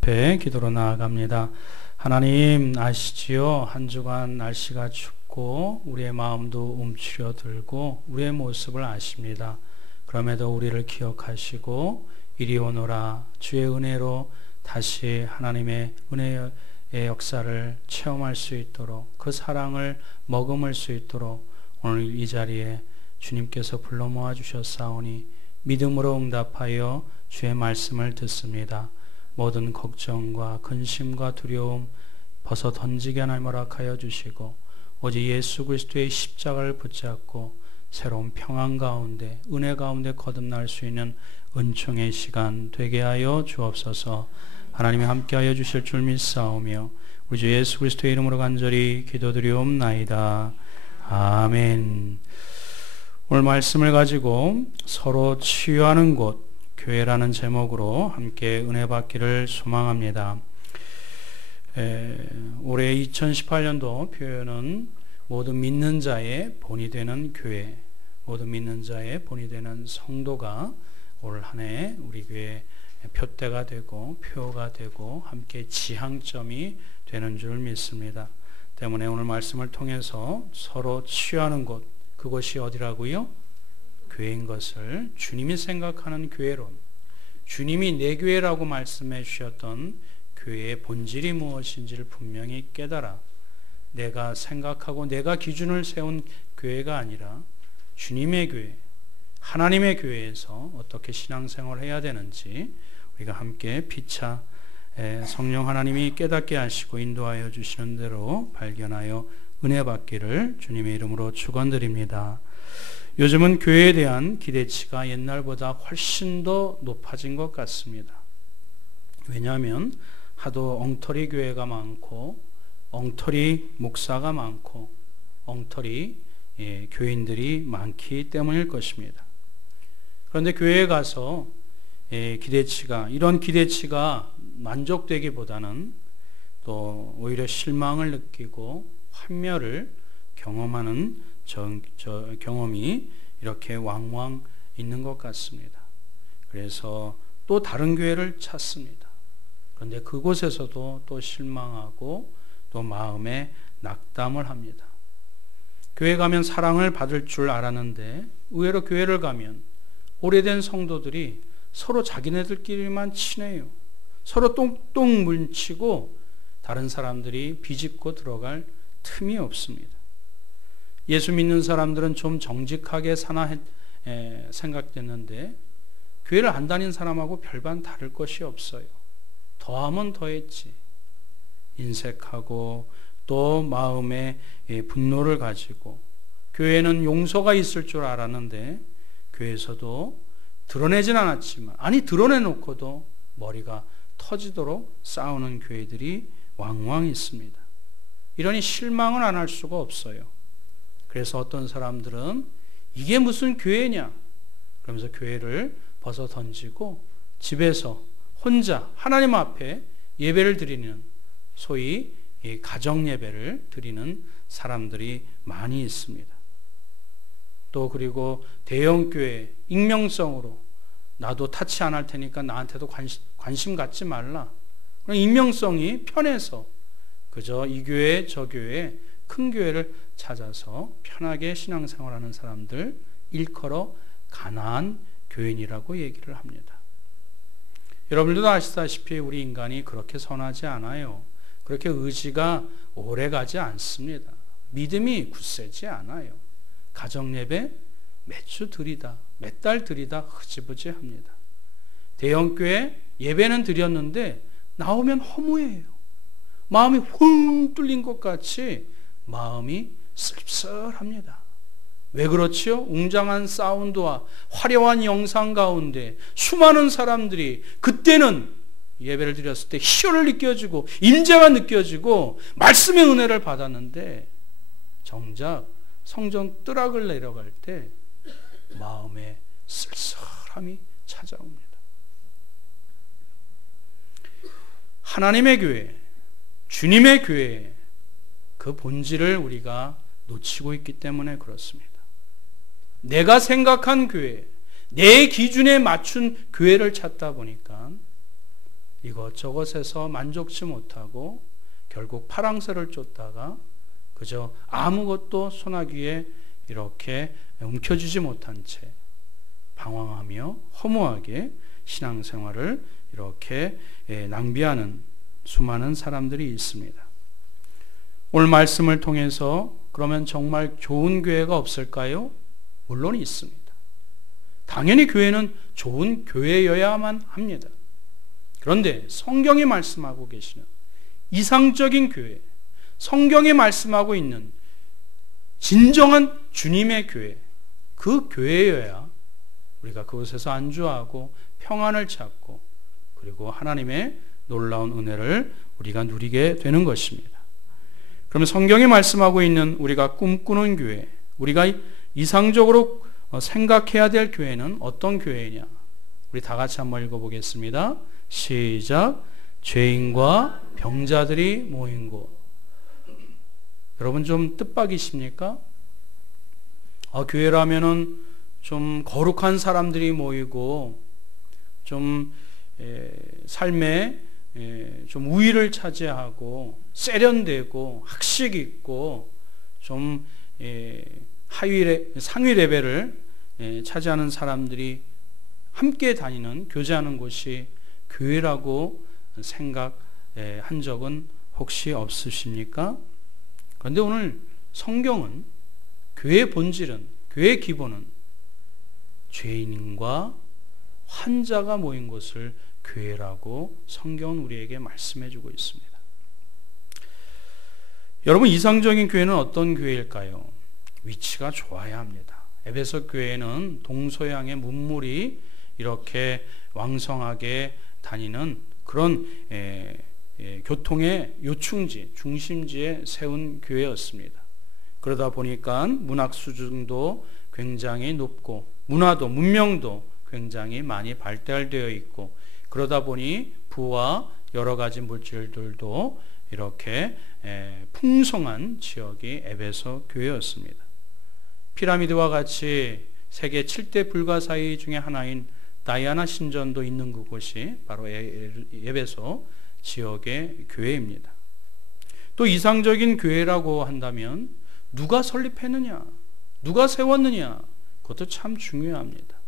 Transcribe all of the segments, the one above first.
앞에 기도로 나아갑니다. 하나님 아시지요? 한 주간 날씨가 춥고 우리의 마음도 움츠려들고 우리의 모습을 아십니다. 그럼에도 우리를 기억하시고 이리 오너라 주의 은혜로 다시 하나님의 은혜의 역사를 체험할 수 있도록 그 사랑을 머금을 수 있도록 오늘 이 자리에 주님께서 불러 모아 주셨사오니 믿음으로 응답하여 주의 말씀을 듣습니다. 모든 걱정과 근심과 두려움 벗어 던지게 하나님 허락하여 주시고 오직 예수 그리스도의 십자가를 붙잡고 새로운 평안 가운데 은혜 가운데 거듭날 수 있는 은총의 시간 되게 하여 주옵소서. 하나님이 함께하여 주실 줄 믿사오며 우리 주 예수 그리스도의 이름으로 간절히 기도드리옵나이다. 아멘. 오늘 말씀을 가지고 서로 치유하는 곳 교회라는 제목으로 함께 은혜 받기를 소망합니다. 올해 2018년도 표현은 모든 믿는 자의 본이 되는 교회, 모든 믿는 자의 본이 되는 성도가 올 한 해 우리 교회 표대가 되고 표가 되고 함께 지향점이 되는 줄 믿습니다. 때문에 오늘 말씀을 통해서 서로 치유하는 곳, 그곳이 어디라고요? 교회인 것을 주님이 생각하는 교회론, 주님이 내 교회라고 말씀해 주셨던 교회의 본질이 무엇인지를 분명히 깨달아 내가 생각하고 내가 기준을 세운 교회가 아니라 주님의 교회, 하나님의 교회에서 어떻게 신앙생활을 해야 되는지 우리가 함께 피차 성령 하나님이 깨닫게 하시고 인도하여 주시는 대로 발견하여 은혜 받기를 주님의 이름으로 축원드립니다. 요즘은 교회에 대한 기대치가 옛날보다 훨씬 더 높아진 것 같습니다. 왜냐하면 하도 엉터리 교회가 많고 엉터리 목사가 많고 엉터리 교인들이 많기 때문일 것입니다. 그런데 교회에 가서 이런 기대치가 만족되기보다는 또 오히려 실망을 느끼고 환멸을 경험하는 경험이 이렇게 왕왕 있는 것 같습니다. 그래서 또 다른 교회를 찾습니다. 그런데 그곳에서도 또 실망하고 또 마음에 낙담을 합니다. 교회 가면 사랑을 받을 줄 알았는데 의외로 교회를 가면 오래된 성도들이 서로 자기네들끼리만 친해요. 서로 똥똥 물치고 다른 사람들이 비집고 들어갈 틈이 없습니다. 예수 믿는 사람들은 좀 정직하게 사나 생각됐는데 교회를 안 다닌 사람하고 별반 다를 것이 없어요. 더하면 더했지. 인색하고 또 마음에 분노를 가지고 교회에는 용서가 있을 줄 알았는데 교회에서도 드러내진 않았지만 드러내놓고도 머리가 터지도록 싸우는 교회들이 왕왕 있습니다. 이러니 실망을 안 할 수가 없어요. 그래서 어떤 사람들은 이게 무슨 교회냐 그러면서 교회를 벗어 던지고 집에서 혼자 하나님 앞에 예배를 드리는 소위 가정 예배를 드리는 사람들이 많이 있습니다. 또 그리고 대형교회 익명성으로 나도 타치 안 할 테니까 나한테도 관심 갖지 말라. 익명성이 편해서 그저 이 교회 저 교회 큰 교회를 찾아서 편하게 신앙생활하는 사람들 일컬어 가난한 교인이라고 얘기를 합니다. 여러분들도 아시다시피 우리 인간이 그렇게 선하지 않아요. 그렇게 의지가 오래가지 않습니다. 믿음이 굳세지 않아요. 가정예배 몇 주 드리다 몇 달 드리다 흐지부지 합니다. 대형교회 예배는 드렸는데 나오면 허무해요. 마음이 훌 뚫린 것 같이 마음이 쓸쓸합니다. 왜 그렇지요? 웅장한 사운드와 화려한 영상 가운데 수많은 사람들이 그때는 예배를 드렸을 때 희열을 느껴지고 임재가 느껴지고 말씀의 은혜를 받았는데 정작 성전 뜰락을 내려갈 때 마음에 쓸쓸함이 찾아옵니다. 하나님의 교회, 주님의 교회 그 본질을 우리가 놓치고 있기 때문에 그렇습니다. 내가 생각한 교회, 내 기준에 맞춘 교회를 찾다 보니까 이것저것에서 만족치 못하고 결국 파랑새를 쫓다가 그저 아무것도 소나기에 이렇게 움켜쥐지 못한 채 방황하며 허무하게 신앙생활을 이렇게 낭비하는 수많은 사람들이 있습니다. 오늘 말씀을 통해서 그러면 정말 좋은 교회가 없을까요? 물론 있습니다. 당연히 교회는 좋은 교회여야만 합니다. 그런데 성경이 말씀하고 계시는 이상적인 교회, 성경이 말씀하고 있는 진정한 주님의 교회, 그 교회여야 우리가 그곳에서 안주하고 평안을 찾고 그리고 하나님의 놀라운 은혜를 우리가 누리게 되는 것입니다. 그러면 성경이 말씀하고 있는 우리가 꿈꾸는 교회, 우리가 이상적으로 생각해야 될 교회는 어떤 교회냐? 우리 다 같이 한번 읽어보겠습니다. 시작. 죄인과 병자들이 모인 곳. 여러분 좀 뜻밖이십니까? 교회라면은 좀 거룩한 사람들이 모이고 좀 삶에 좀 우위를 차지하고 세련되고 학식 있고 좀 상위 레벨을 차지하는 사람들이 함께 다니는 교제하는 곳이 교회라고 생각한 적은 혹시 없으십니까? 그런데 오늘 성경은 교회의 본질은, 교회의 기본은 죄인과 환자가 모인 곳을 교회라고 성경은 우리에게 말씀해주고 있습니다. 여러분, 이상적인 교회는 어떤 교회일까요? 위치가 좋아야 합니다. 에베소 교회는 동서양의 문물이 이렇게 왕성하게 다니는 그런 교통의 요충지, 중심지에 세운 교회였습니다. 그러다 보니까 문학 수준도 굉장히 높고 문화도, 문명도 굉장히 많이 발달되어 있고 그러다 보니 부와 여러 가지 물질들도 이렇게 풍성한 지역이 에베소 교회였습니다. 피라미드와 같이 세계 7대 불가사의 중에 하나인 다이아나 신전도 있는 그곳이 바로 에베소 지역의 교회입니다. 또 이상적인 교회라고 한다면 누가 설립했느냐, 누가 세웠느냐, 그것도 참 중요합니다.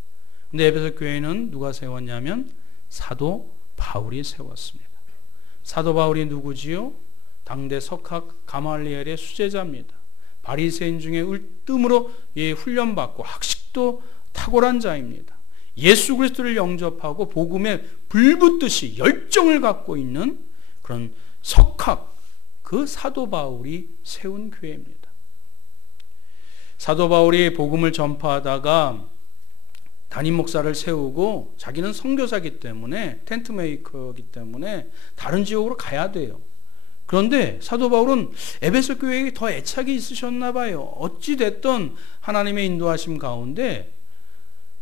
근데 에베소 교회는 누가 세웠냐면 사도 바울이 세웠습니다. 사도 바울이 누구지요? 당대 석학 가말리엘의 수제자입니다. 바리새인 중에 을뜸으로 훈련받고 학식도 탁월한 자입니다. 예수 그리스도를 영접하고 복음에 불붙듯이 열정을 갖고 있는 그런 석학, 그 사도 바울이 세운 교회입니다. 사도 바울이 복음을 전파하다가 담임 목사를 세우고 자기는 선교사이기 때문에 텐트 메이커이기 때문에 다른 지역으로 가야 돼요. 그런데 사도 바울은 에베소 교회에 더 애착이 있으셨나 봐요. 어찌 됐든 하나님의 인도하심 가운데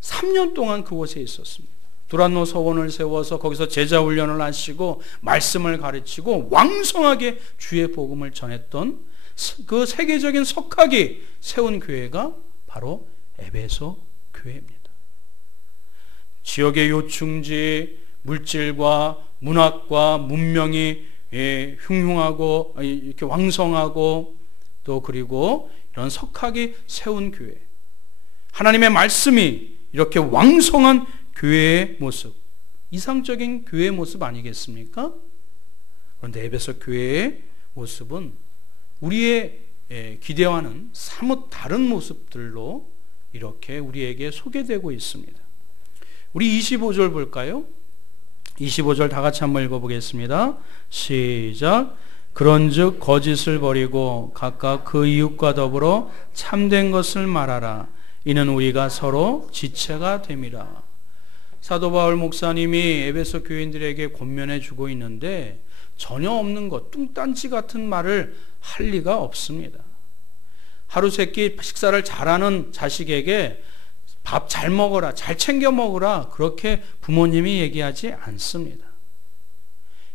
3년 동안 그곳에 있었습니다. 두란노 서원을 세워서 거기서 제자 훈련을 하시고 말씀을 가르치고 왕성하게 주의 복음을 전했던 그 세계적인 석학이 세운 교회가 바로 에베소 교회입니다. 지역의 요충지, 물질과 문학과 문명이 흉흉하고 이렇게 왕성하고 또 그리고 이런 석학이 세운 교회, 하나님의 말씀이 이렇게 왕성한 교회의 모습, 이상적인 교회의 모습 아니겠습니까? 그런데 에베소 교회의 모습은 우리의 기대와는 사뭇 다른 모습들로 이렇게 우리에게 소개되고 있습니다. 우리 25절 볼까요? 25절 다 같이 한번 읽어보겠습니다. 시작. 그런즉 거짓을 버리고 각각 그 이웃과 더불어 참된 것을 말하라. 이는 우리가 서로 지체가 됨이라. 사도 바울 목사님이 에베소 교인들에게 권면해 주고 있는데 전혀 없는 것, 뚱딴지 같은 말을 할 리가 없습니다. 하루 세끼 식사를 잘하는 자식에게 밥 잘 먹어라, 잘 챙겨 먹으라, 그렇게 부모님이 얘기하지 않습니다.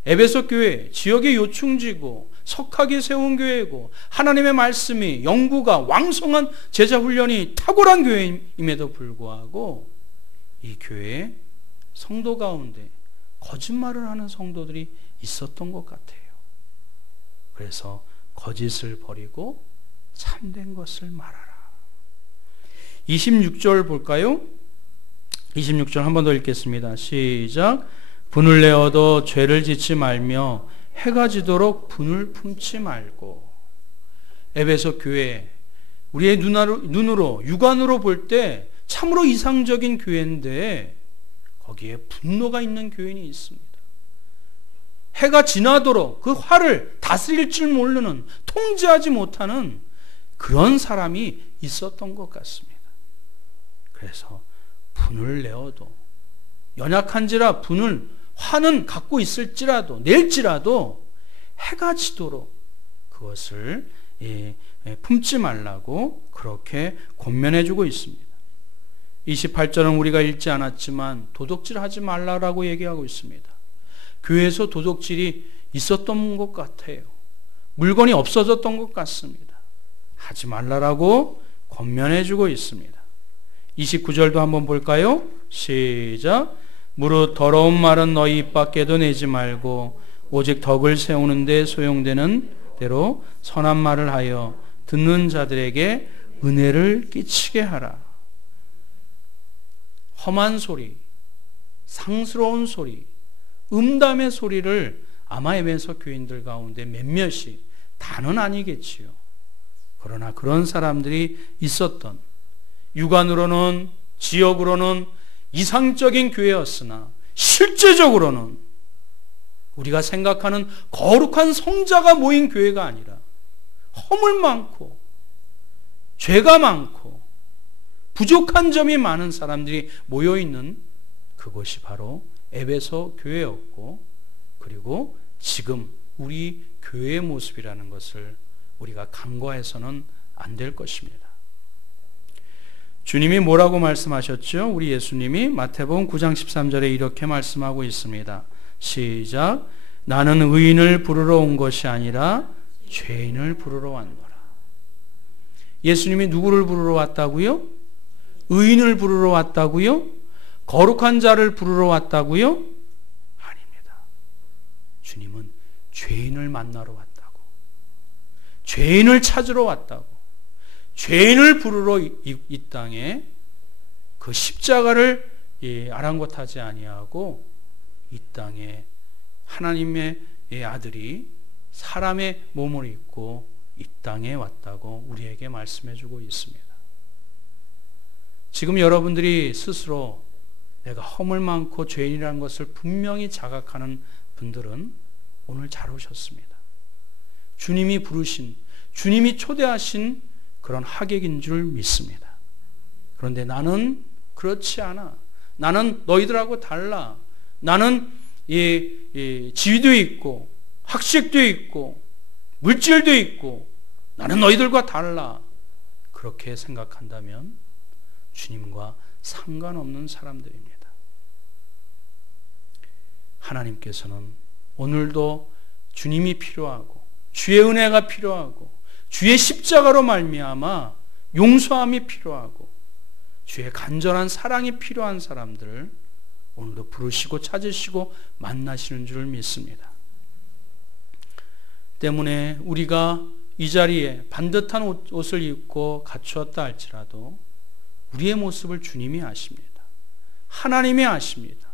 에베소 교회, 지역의 요충지고 석학이 세운 교회고 하나님의 말씀이 연구가 왕성한 제자 훈련이 탁월한 교회임에도 불구하고 이 교회의 성도 가운데 거짓말을 하는 성도들이 있었던 것 같아요. 그래서 거짓을 버리고 참된 것을 말하라. 26절 볼까요? 26절 한 번 더 읽겠습니다. 시작. 분을 내어도 죄를 짓지 말며 해가 지도록 분을 품지 말고. 에베소 교회, 우리의 눈으로 육안으로 볼 때 참으로 이상적인 교회인데 거기에 분노가 있는 교인이 있습니다. 해가 지나도록 그 화를 다스릴 줄 모르는, 통제하지 못하는 그런 사람이 있었던 것 같습니다. 그래서 분을 내어도, 연약한지라 화는 갖고 있을지라도, 낼지라도 해가 지도록 그것을 품지 말라고 그렇게 권면해주고 있습니다. 28절은 우리가 읽지 않았지만 도둑질 하지 말라라고 얘기하고 있습니다. 교회에서 도둑질이 있었던 것 같아요. 물건이 없어졌던 것 같습니다. 하지 말라라고 권면해주고 있습니다. 29절도 한번 볼까요? 시작. 무릇 더러운 말은 너희 입 밖에도 내지 말고 오직 덕을 세우는 데 소용되는 대로 선한 말을 하여 듣는 자들에게 은혜를 끼치게 하라. 험한 소리, 상스러운 소리, 음담의 소리를 아마 에베소 교인들 가운데 몇몇이, 다는 아니겠지요. 그러나 그런 사람들이 있었던, 육안으로는, 지역으로는 이상적인 교회였으나 실제적으로는 우리가 생각하는 거룩한 성자가 모인 교회가 아니라 허물 많고 죄가 많고 부족한 점이 많은 사람들이 모여있는 그곳이 바로 에베소 교회였고, 그리고 지금 우리 교회의 모습이라는 것을 우리가 간과해서는 안 될 것입니다. 주님이 뭐라고 말씀하셨죠? 우리 예수님이 마태복음 9장 13절에 이렇게 말씀하고 있습니다. 시작. 나는 의인을 부르러 온 것이 아니라 죄인을 부르러 왔노라. 예수님이 누구를 부르러 왔다고요? 의인을 부르러 왔다고요? 거룩한 자를 부르러 왔다고요? 아닙니다. 주님은 죄인을 만나러 왔다고, 죄인을 찾으러 왔다고, 죄인을 부르러 이 땅에 그 십자가를 아랑곳하지 아니하고 이 땅에 하나님의 아들이 사람의 몸을 입고 이 땅에 왔다고 우리에게 말씀해주고 있습니다. 지금 여러분들이 스스로 내가 허물 많고 죄인이라는 것을 분명히 자각하는 분들은 오늘 잘 오셨습니다. 주님이 부르신, 주님이 초대하신 그런 하객인 줄 믿습니다. 그런데 나는 그렇지 않아. 나는 너희들하고 달라. 나는 지위도 있고 학식도 있고 물질도 있고 나는 너희들과 달라. 그렇게 생각한다면 주님과 상관없는 사람들입니다. 하나님께서는 오늘도 주님이 필요하고 주의 은혜가 필요하고 주의 십자가로 말미암아 용서함이 필요하고 주의 간절한 사랑이 필요한 사람들을 오늘도 부르시고 찾으시고 만나시는 줄 믿습니다. 때문에 우리가 이 자리에 반듯한 옷을 입고 갖추었다 할지라도 우리의 모습을 주님이 아십니다. 하나님이 아십니다.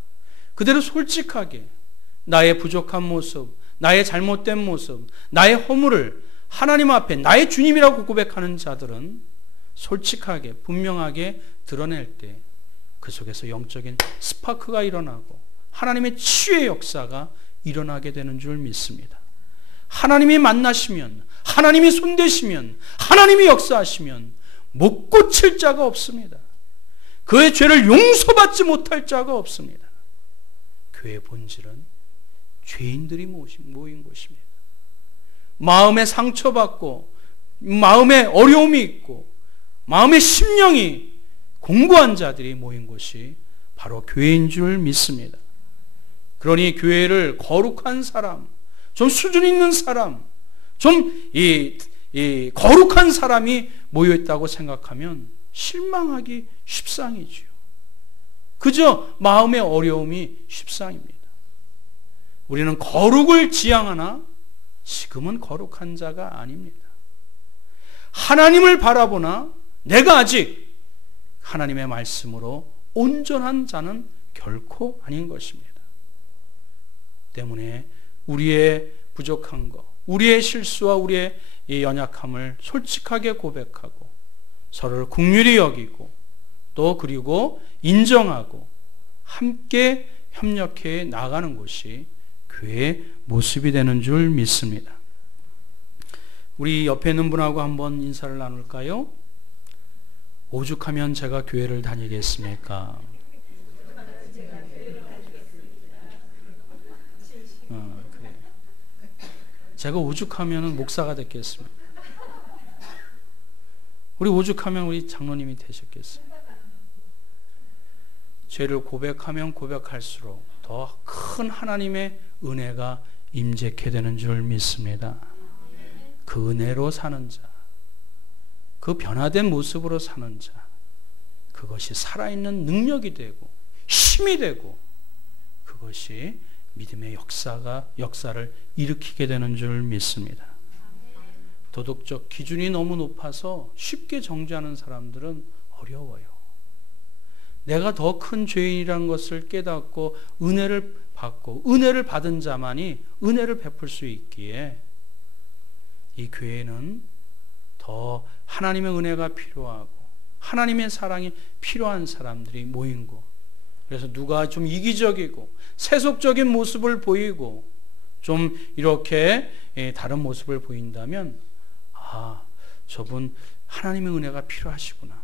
그대로 솔직하게 나의 부족한 모습, 나의 잘못된 모습, 나의 허물을 하나님 앞에 나의 주님이라고 고백하는 자들은 솔직하게 분명하게 드러낼 때 그 속에서 영적인 스파크가 일어나고 하나님의 치유의 역사가 일어나게 되는 줄 믿습니다. 하나님이 만나시면, 하나님이 손대시면, 하나님이 역사하시면 못 고칠 자가 없습니다. 그의 죄를 용서받지 못할 자가 없습니다. 교회의 본질은 죄인들이 모인 곳입니다. 마음에 상처받고 마음에 어려움이 있고 마음의 심령이 공고한 자들이 모인 곳이 바로 교회인 줄 믿습니다. 그러니 교회를 거룩한 사람, 좀 수준 있는 사람, 좀 거룩한 사람이 모여있다고 생각하면 실망하기 십상이지요. 그저 마음의 어려움이 십상입니다. 우리는 거룩을 지향하나 지금은 거룩한 자가 아닙니다. 하나님을 바라보나 내가 아직 하나님의 말씀으로 온전한 자는 결코 아닌 것입니다. 때문에 우리의 부족한 것, 우리의 실수와 우리의 이 연약함을 솔직하게 고백하고 서로를 긍휼히 여기고 또 그리고 인정하고 함께 협력해 나가는 것이 교회의 모습이 되는 줄 믿습니다. 우리 옆에 있는 분하고 한번 인사를 나눌까요? 오죽하면 제가 교회를 다니겠습니까? 그래. 제가 오죽하면 목사가 됐겠습니다. 우리 오죽하면 우리 장로님이 되셨겠습니다. 죄를 고백하면 고백할수록 더 큰 하나님의 은혜가 임재케 되는 줄 믿습니다. 그 은혜로 사는 자, 그 변화된 모습으로 사는 자, 그것이 살아있는 능력이 되고 힘이 되고 그것이 믿음의 역사를 일으키게 되는 줄 믿습니다. 도덕적 기준이 너무 높아서 쉽게 정죄하는 사람들은 어려워요. 내가 더 큰 죄인이라는 것을 깨닫고 은혜를 받고 은혜를 받은 자만이 은혜를 베풀 수 있기에 이 교회는 더 하나님의 은혜가 필요하고 하나님의 사랑이 필요한 사람들이 모인 곳. 그래서 누가 좀 이기적이고 세속적인 모습을 보이고 좀 이렇게 다른 모습을 보인다면 저분 하나님의 은혜가 필요하시구나.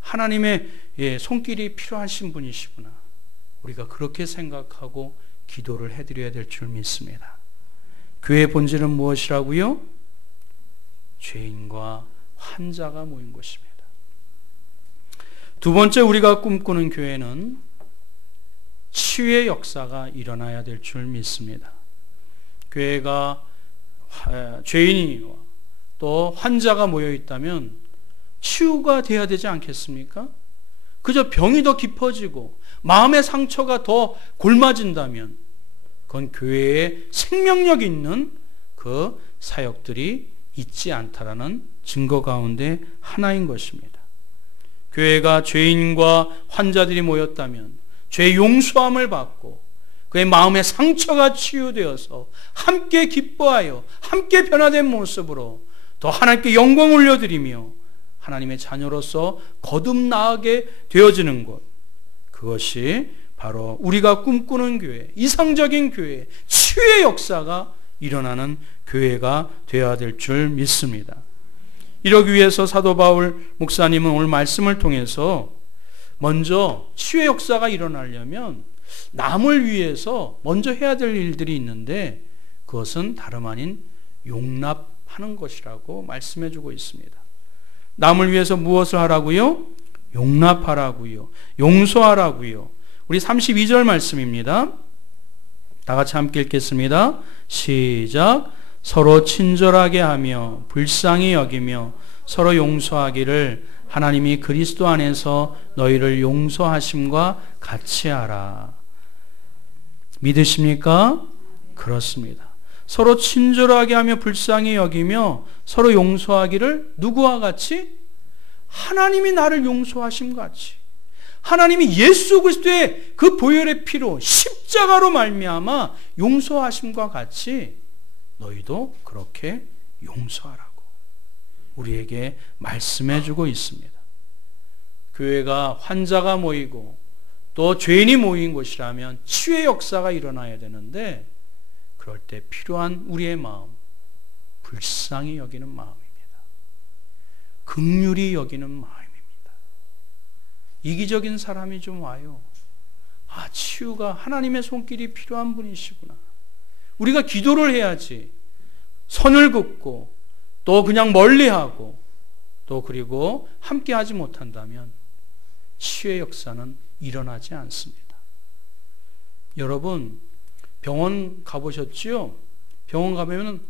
하나님의 손길이 필요하신 분이시구나. 우리가 그렇게 생각하고 기도를 해드려야 될 줄 믿습니다. 교회의 본질은 무엇이라고요? 죄인과 환자가 모인 것입니다. 두 번째 우리가 꿈꾸는 교회는 치유의 역사가 일어나야 될 줄 믿습니다. 교회가 죄인이 또 환자가 모여 있다면 치유가 돼야 되지 않겠습니까? 그저 병이 더 깊어지고 마음의 상처가 더 골마진다면 그건 교회에 생명력 있는 그 사역들이 있지 않다라는 증거 가운데 하나인 것입니다. 교회가 죄인과 환자들이 모였다면 죄의 용서함을 받고 그의 마음의 상처가 치유되어서 함께 기뻐하여 함께 변화된 모습으로 더 하나님께 영광 올려드리며 하나님의 자녀로서 거듭나게 되어지는 것, 그것이 바로 우리가 꿈꾸는 교회, 이상적인 교회, 치유의 역사가 일어나는 교회가 되어야 될 줄 믿습니다. 이러기 위해서 사도 바울 목사님은 오늘 말씀을 통해서 먼저 치유의 역사가 일어나려면 남을 위해서 먼저 해야 될 일들이 있는데 그것은 다름 아닌 용납하는 것이라고 말씀해 주고 있습니다. 남을 위해서 무엇을 하라고요? 용납하라고요. 용서하라고요. 우리 32절 말씀입니다. 다 같이 함께 읽겠습니다. 시작. 서로 친절하게 하며 불쌍히 여기며 서로 용서하기를 하나님이 그리스도 안에서 너희를 용서하심과 같이 하라. 믿으십니까? 그렇습니다. 서로 친절하게 하며 불쌍히 여기며 서로 용서하기를 누구와 같이? 하나님이 나를 용서하심 같이. 하나님이 예수 그리스도의 그 보혈의 피로 십자가로 말미암아 용서하심과 같이 너희도 그렇게 용서하라고 우리에게 말씀해 주고 있습니다. 교회가 환자가 모이고 또 죄인이 모인 곳이라면 치유의 역사가 일어나야 되는데 그럴 때 필요한 우리의 마음, 불쌍히 여기는 마음입니다. 긍휼히 여기는 마음입니다. 이기적인 사람이 좀 와요. 치유가 하나님의 손길이 필요한 분이시구나. 우리가 기도를 해야지. 선을 긋고 또 그냥 멀리하고 또 그리고 함께하지 못한다면 치유의 역사는 일어나지 않습니다. 여러분 병원 가보셨지요? 병원 가보면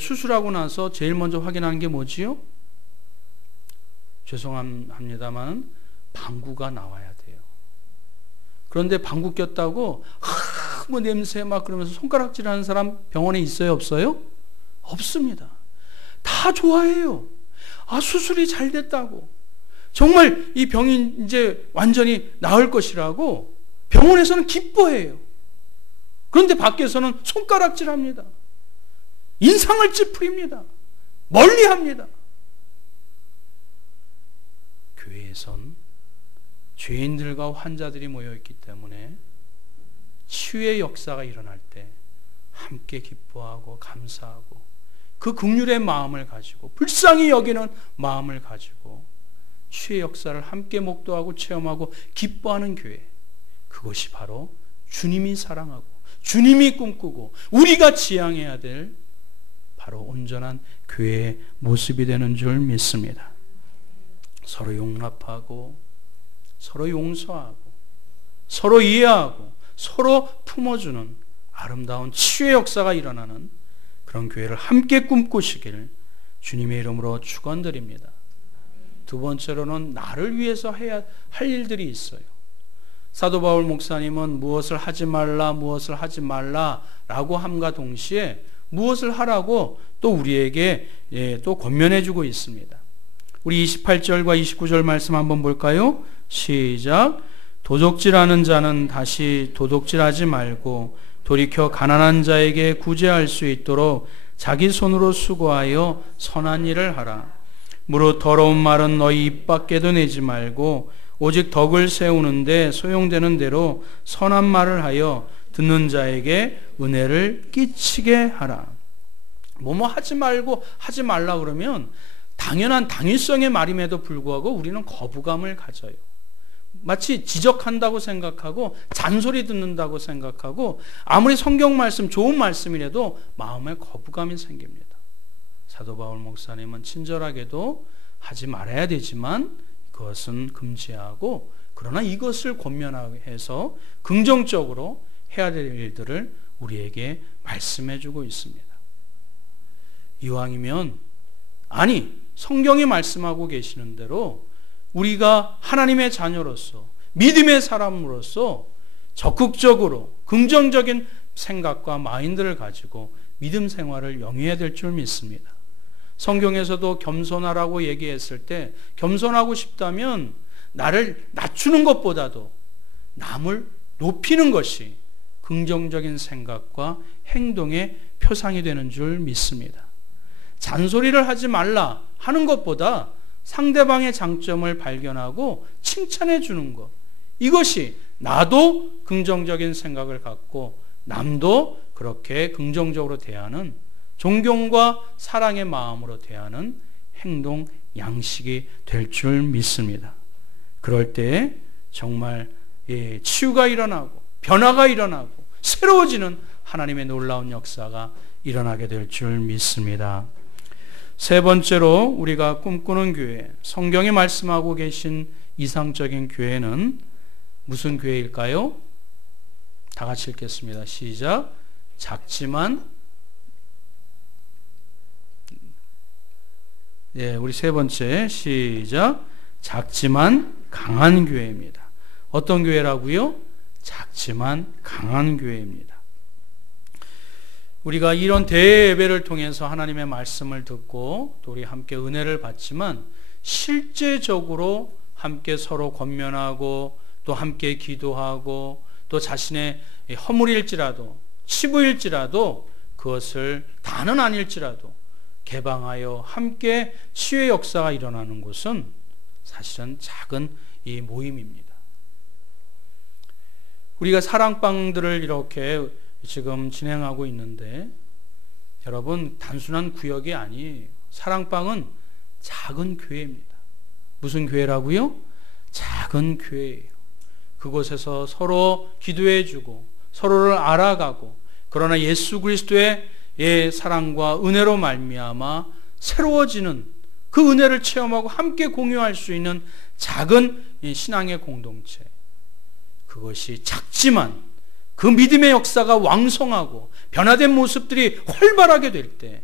수술하고 나서 제일 먼저 확인하는 게 뭐지요? 죄송합니다만 방구가 나와야 돼요. 그런데 방구 꼈다고 뭐 냄새 막 그러면서 손가락질하는 사람 병원에 있어요, 없어요? 없습니다. 다 좋아해요. 아, 수술이 잘 됐다고. 정말 이 병이 이제 완전히 나을 것이라고 병원에서는 기뻐해요. 그런데 밖에서는 손가락질합니다. 인상을 찌푸립니다. 멀리합니다. 교회에선 죄인들과 환자들이 모여있기 때문에 치유의 역사가 일어날 때 함께 기뻐하고 감사하고 그 긍휼의 마음을 가지고 불쌍히 여기는 마음을 가지고 치유의 역사를 함께 목도하고 체험하고 기뻐하는 교회, 그것이 바로 주님이 사랑하고 주님이 꿈꾸고 우리가 지향해야 될 바로 온전한 교회의 모습이 되는 줄 믿습니다. 서로 용납하고 서로 용서하고 서로 이해하고 서로 품어주는 아름다운 치유의 역사가 일어나는 그런 교회를 함께 꿈꾸시길 주님의 이름으로 축원드립니다. 두 번째로는 나를 위해서 해야 할 일들이 있어요. 사도 바울 목사님은 무엇을 하지 말라 무엇을 하지 말라라고 함과 동시에 무엇을 하라고 또 우리에게 또 권면해 주고 있습니다. 우리 28절과 29절 말씀 한번 볼까요? 시작. 도둑질하는 자는 다시 도둑질하지 말고 돌이켜 가난한 자에게 구제할 수 있도록 자기 손으로 수고하여 선한 일을 하라. 무릇 더러운 말은 너희 입 밖에도 내지 말고 오직 덕을 세우는데 소용되는 대로 선한 말을 하여 듣는 자에게 은혜를 끼치게 하라. 뭐뭐 하지 말고 하지 말라 그러면 당연한 당위성의 말임에도 불구하고 우리는 거부감을 가져요. 마치 지적한다고 생각하고 잔소리 듣는다고 생각하고 아무리 성경 말씀 좋은 말씀이라도 마음에 거부감이 생깁니다. 사도 바울 목사님은 친절하게도 하지 말아야 되지만 그것은 금지하고 그러나 이것을 권면해서 긍정적으로 해야 될 일들을 우리에게 말씀해 주고 있습니다. 이왕이면 아니 성경이 말씀하고 계시는 대로 우리가 하나님의 자녀로서 믿음의 사람으로서 적극적으로 긍정적인 생각과 마인드를 가지고 믿음 생활을 영위해야 될 줄 믿습니다. 성경에서도 겸손하라고 얘기했을 때 겸손하고 싶다면 나를 낮추는 것보다도 남을 높이는 것이 긍정적인 생각과 행동의 표상이 되는 줄 믿습니다. 잔소리를 하지 말라 하는 것보다 상대방의 장점을 발견하고 칭찬해 주는 것, 이것이 나도 긍정적인 생각을 갖고 남도 그렇게 긍정적으로 대하는 존경과 사랑의 마음으로 대하는 행동 양식이 될 줄 믿습니다. 그럴 때 정말 치유가 일어나고 변화가 일어나고 새로워지는 하나님의 놀라운 역사가 일어나게 될 줄 믿습니다. 세 번째로 우리가 꿈꾸는 교회, 성경이 말씀하고 계신 이상적인 교회는 무슨 교회일까요? 다 같이 읽겠습니다. 시작. 작지만 우리 세 번째 시작. 작지만 강한 교회입니다. 어떤 교회라고요? 작지만 강한 교회입니다. 우리가 이런 대예배를 통해서 하나님의 말씀을 듣고 또 우리 함께 은혜를 받지만 실제적으로 함께 서로 권면하고 또 함께 기도하고 또 자신의 허물일지라도 치부일지라도 그것을 다는 아닐지라도 개방하여 함께 치유의 역사가 일어나는 곳은 사실은 작은 이 모임입니다. 우리가 사랑방들을 이렇게 지금 진행하고 있는데 여러분 단순한 구역이 아니에요. 사랑방은 작은 교회입니다. 무슨 교회라고요? 작은 교회예요. 그곳에서 서로 기도해주고 서로를 알아가고 그러나 예수 그리스도의 사랑과 은혜로 말미암아 새로워지는 그 은혜를 체험하고 함께 공유할 수 있는 작은 신앙의 공동체, 그것이 작지만 그 믿음의 역사가 왕성하고 변화된 모습들이 활발하게 될 때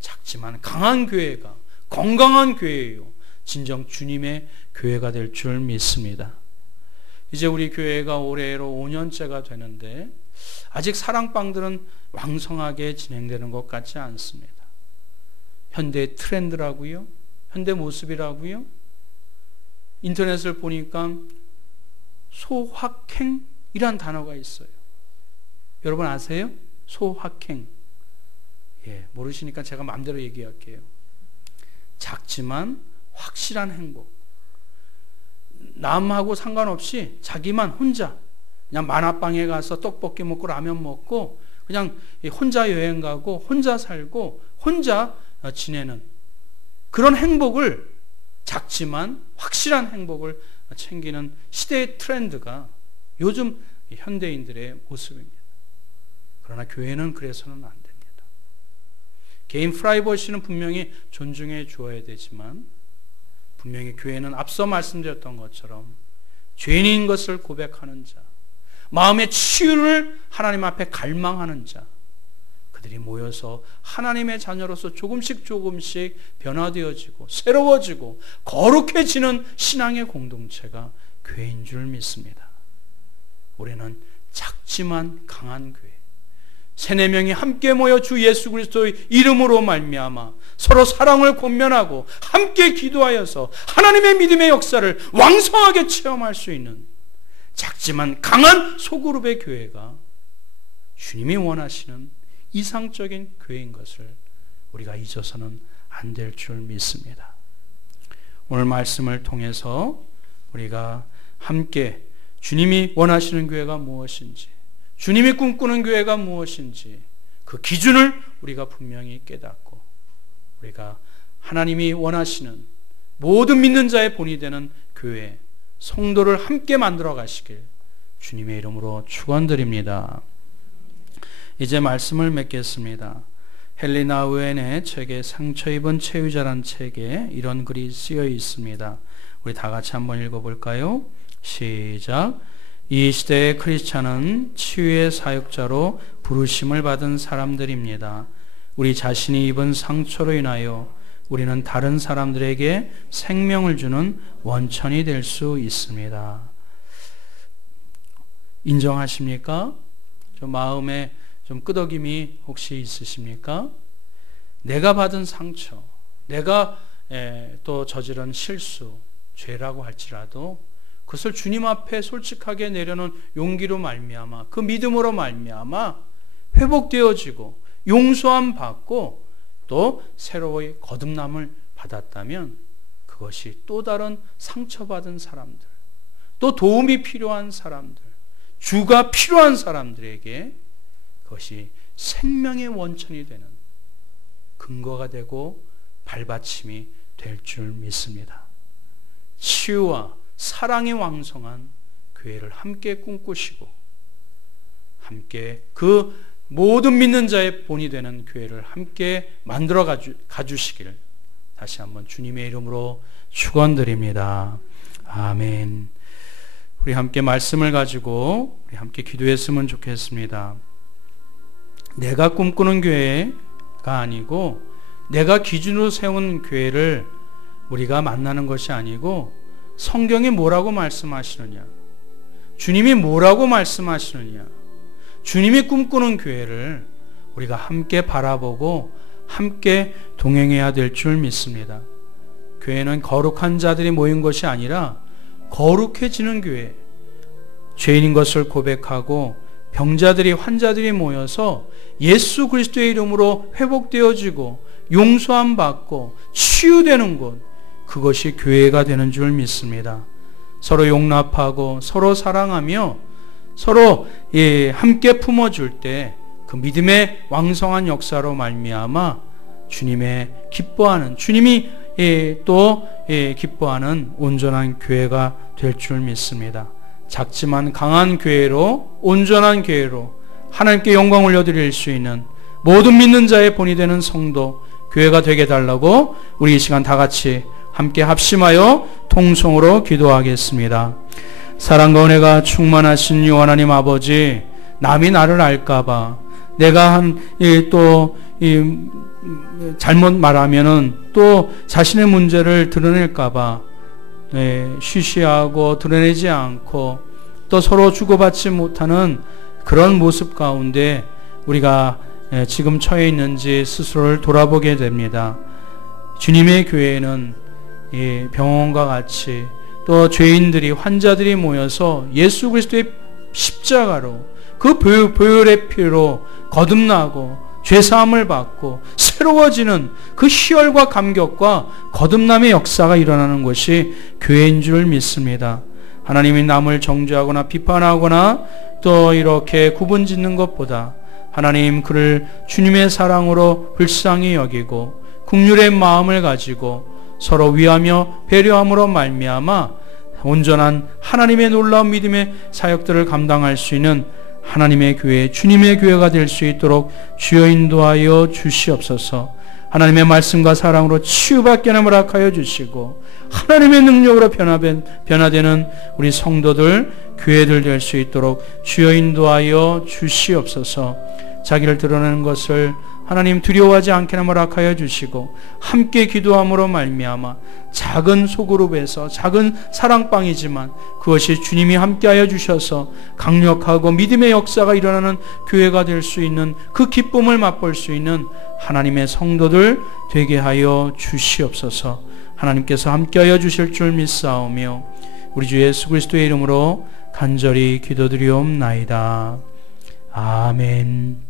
작지만 강한 교회가 건강한 교회예요. 진정 주님의 교회가 될 줄 믿습니다. 이제 우리 교회가 올해로 5년째가 되는데 아직 사랑방들은 왕성하게 진행되는 것 같지 않습니다. 현대 트렌드라고요? 현대 모습이라고요? 인터넷을 보니까 소확행이란 단어가 있어요. 여러분 아세요? 소확행. 모르시니까 제가 마음대로 얘기할게요. 작지만 확실한 행복. 남하고 상관없이 자기만 혼자 그냥 만화방에 가서 떡볶이 먹고 라면 먹고 그냥 혼자 여행 가고 혼자 살고 혼자 지내는 그런 행복을, 작지만 확실한 행복을 챙기는 시대의 트렌드가 요즘 현대인들의 모습입니다. 그러나 교회는 그래서는 안 됩니다. 개인 프라이버시는 분명히 존중해 주어야 되지만 분명히 교회는 앞서 말씀드렸던 것처럼 죄인인 것을 고백하는 자, 마음의 치유를 하나님 앞에 갈망하는 자, 그들이 모여서 하나님의 자녀로서 조금씩 변화되어지고 새로워지고 거룩해지는 신앙의 공동체가 교회인 줄 믿습니다. 올해는 작지만 강한 교회, 3-4명이 함께 모여 주 예수 그리스도의 이름으로 말미암아 서로 사랑을 권면하고 함께 기도하여서 하나님의 믿음의 역사를 왕성하게 체험할 수 있는 작지만 강한 소그룹의 교회가 주님이 원하시는 이상적인 교회인 것을 우리가 잊어서는 안 될 줄 믿습니다. 오늘 말씀을 통해서 우리가 함께 주님이 원하시는 교회가 무엇인지, 주님이 꿈꾸는 교회가 무엇인지 그 기준을 우리가 분명히 깨닫고 우리가 하나님이 원하시는 모든 믿는 자의 본이 되는 교회, 성도를 함께 만들어 가시길 주님의 이름으로 축원드립니다. 이제 말씀을 맺겠습니다. 헬리나 우엔의 책에 상처 입은 채유자란 책에 이런 글이 쓰여 있습니다. 우리 다 같이 한번 읽어볼까요? 시작. 이 시대의 크리스찬은 치유의 사역자로 부르심을 받은 사람들입니다. 우리 자신이 입은 상처로 인하여 우리는 다른 사람들에게 생명을 주는 원천이 될 수 있습니다. 인정하십니까? 좀 마음에 좀 끄덕임이 혹시 있으십니까? 내가 받은 상처, 내가 또 저지른 실수, 죄라고 할지라도 그것을 주님 앞에 솔직하게 내려놓은 용기로 말미암아, 그 믿음으로 말미암아 회복되어지고 용서함 받고 또 새로이 거듭남을 받았다면 그것이 또 다른 상처받은 사람들, 또 도움이 필요한 사람들, 주가 필요한 사람들에게 그것이 생명의 원천이 되는 근거가 되고 발받침이 될 줄 믿습니다. 치유와 사랑이 왕성한 교회를 함께 꿈꾸시고 함께 그 모든 믿는 자의 본이 되는 교회를 함께 만들어 가주시기를 다시 한번 주님의 이름으로 축원드립니다. 아멘. 우리 함께 말씀을 가지고 우리 함께 기도했으면 좋겠습니다. 내가 꿈꾸는 교회가 아니고 내가 기준으로 세운 교회를 우리가 만나는 것이 아니고 성경이 뭐라고 말씀하시느냐, 주님이 뭐라고 말씀하시느냐, 주님이 꿈꾸는 교회를 우리가 함께 바라보고 함께 동행해야 될 줄 믿습니다. 교회는 거룩한 자들이 모인 것이 아니라 거룩해지는 교회, 죄인인 것을 고백하고 병자들이, 환자들이 모여서 예수 그리스도의 이름으로 회복되어지고 용서함 받고 치유되는 곳, 그것이 교회가 되는 줄 믿습니다. 서로 용납하고 서로 사랑하며 서로 함께 품어줄 때 그 믿음의 왕성한 역사로 말미암아 주님의 기뻐하는, 주님이 또 기뻐하는 온전한 교회가 될 줄 믿습니다. 작지만 강한 교회로, 온전한 교회로 하나님께 영광 올려드릴 수 있는 모든 믿는 자의 본이 되는 성도, 교회가 되게 달라고 우리 이 시간 다 같이 함께 합심하여 통성으로 기도하겠습니다. 사랑과 은혜가 충만하신 이 하나님 아버지, 남이 나를 알까봐, 내가 잘못 말하면은 또 자신의 문제를 드러낼까봐 쉬쉬하고 드러내지 않고 또 서로 주고받지 못하는 그런 모습 가운데 우리가 지금 처해 있는지 스스로를 돌아보게 됩니다. 주님의 교회에는 병원과 같이 또 죄인들이 환자들이 모여서 예수 그리스도의 십자가로 그 보혈의 피로 거듭나고 죄사함을 받고 새로워지는 그 희열과 감격과 거듭남의 역사가 일어나는 것이 교회인 줄 믿습니다. 하나님이 남을 정죄하거나 비판하거나 또 이렇게 구분짓는 것보다 하나님 그를 주님의 사랑으로 불쌍히 여기고 긍휼의 마음을 가지고 서로 위하며 배려함으로 말미암아 온전한 하나님의 놀라운 믿음의 사역들을 감당할 수 있는 하나님의 교회, 주님의 교회가 될 수 있도록 주여 인도하여 주시옵소서. 하나님의 말씀과 사랑으로 치유받게 하는 허락하여 주시고 하나님의 능력으로 변화되는 우리 성도들, 교회들 될 수 있도록 주여 인도하여 주시옵소서. 자기를 드러내는 것을 하나님 두려워하지 않게 하는 허락하여 주시고 함께 기도함으로 말미암아 작은 소그룹에서 작은 사랑방이지만 그것이 주님이 함께하여 주셔서 강력하고 믿음의 역사가 일어나는 교회가 될 수 있는 그 기쁨을 맛볼 수 있는 하나님의 성도들 되게 하여 주시옵소서. 하나님께서 함께하여 주실 줄 믿사오며 우리 주 예수 그리스도의 이름으로 간절히 기도드리옵나이다. 아멘.